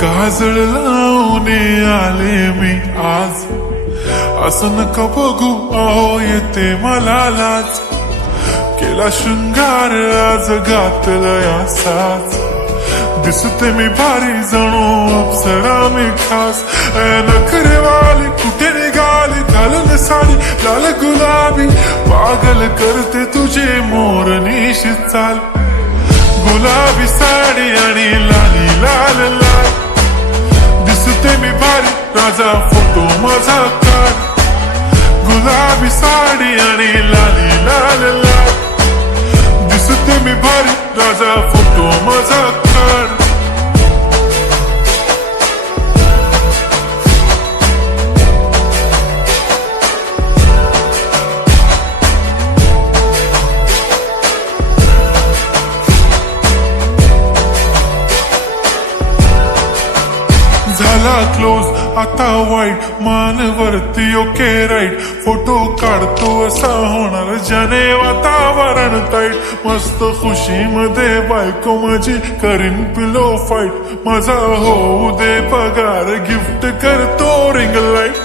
काजळ लावून आले मी आज, असं नका बघू अहो येते मला लाज. केला शृंगार आज घातलाय असाच, दिसते मी भारी जणू अप्सरा मी खास. नखरेवाली कुठे निघाली घालून साडी लाल गुलाबी, पागल करते तुझे मोरनीशी चाल. गुलाबी साडी आणि लाली लाल लाल, दिसते मी भारी राजा फोटो माझा काढ. गुलाबी साडी आणि लाली लाल लाल, दिसते मी भारी राजा फोटो माझा काढ. झाला क्लोज आता वाईट, मानवरती ओके राईट. फोटो काढतो असा होणार ज्याने वातावरण ताईट. मस्त खुशीमध्ये बायको माझी करीन पिलो फाईट. माझा होऊ दे पगार गिफ्ट करतो रिंग लाईट.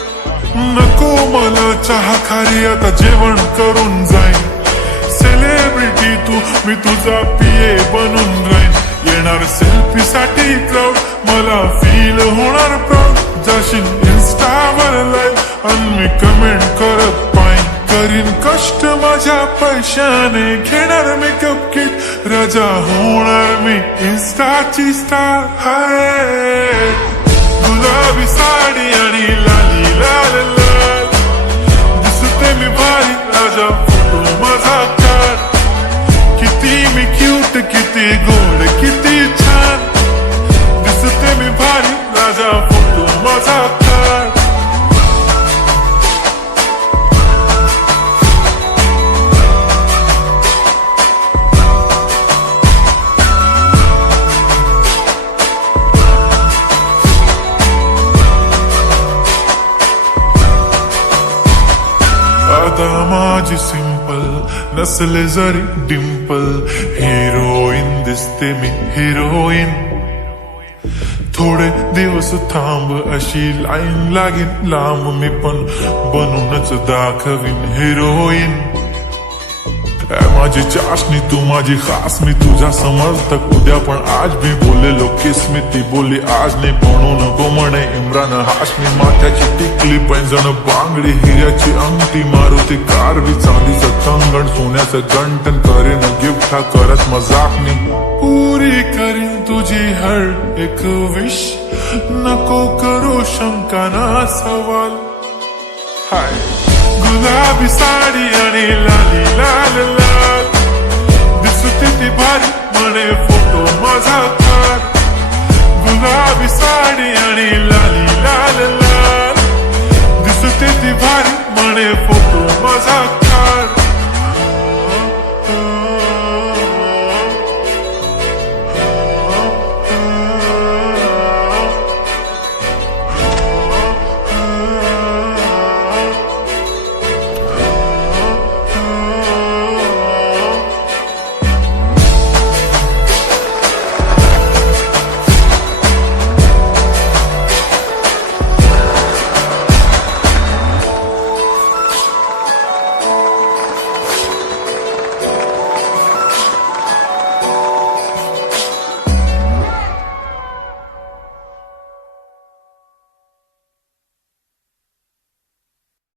नको मला चहा खारी आता जेवण करून जाईन. सेलिब्रिटी तू मी तुझा पिये बनून राहीन. येणार सेल्फी साठी क्राऊड मला फील होणार प्राऊड. जाशील इन्स्टावर लाईव्ह आणि मी कमेंट करत पाईन. करीन कष्ट माझ्या पैशाने घेणार मेकअप किट. राजा होणार मी इन्स्टाची स्टार. हाय गुलाबी साडी आणि लाली लाल लाल, दिसते मी भारी राजा फोटो माझा काढ. किती मी क्यूट किती गोड किती छान, दिसते मी भारी राजा फोटो माझा काढ. आता माझी सिंपल नसले जरी डिंपल, हिरोईन दिसते मी हिरोईन. थोडे दिवस थांब अशी लाईन लागेल लांब, मी पण बनूनच दाखवीन हिरोईन. माझी चाशनी तू माझी खास, मी तुझा समर्थक उद्या पण आज भी बोलेलो किस मी. ती बोली आज नाही म्हणून नको म्हणे इम्रान हाशमी. माथ्याची टिकली पैंजण बांगडी हिऱ्याची अंगठी, मारुती कारवी चांदीचं कंगण सोन्याचं गंटन. करीन गिफ्ट हा करत मजाकनी, पुरी करीन तुझी हर एक विश. नको करू शंका ना सवाल. हाय गुलाबी साडी आणि लाली लाल लाल, दिसते ती भारी म्हणे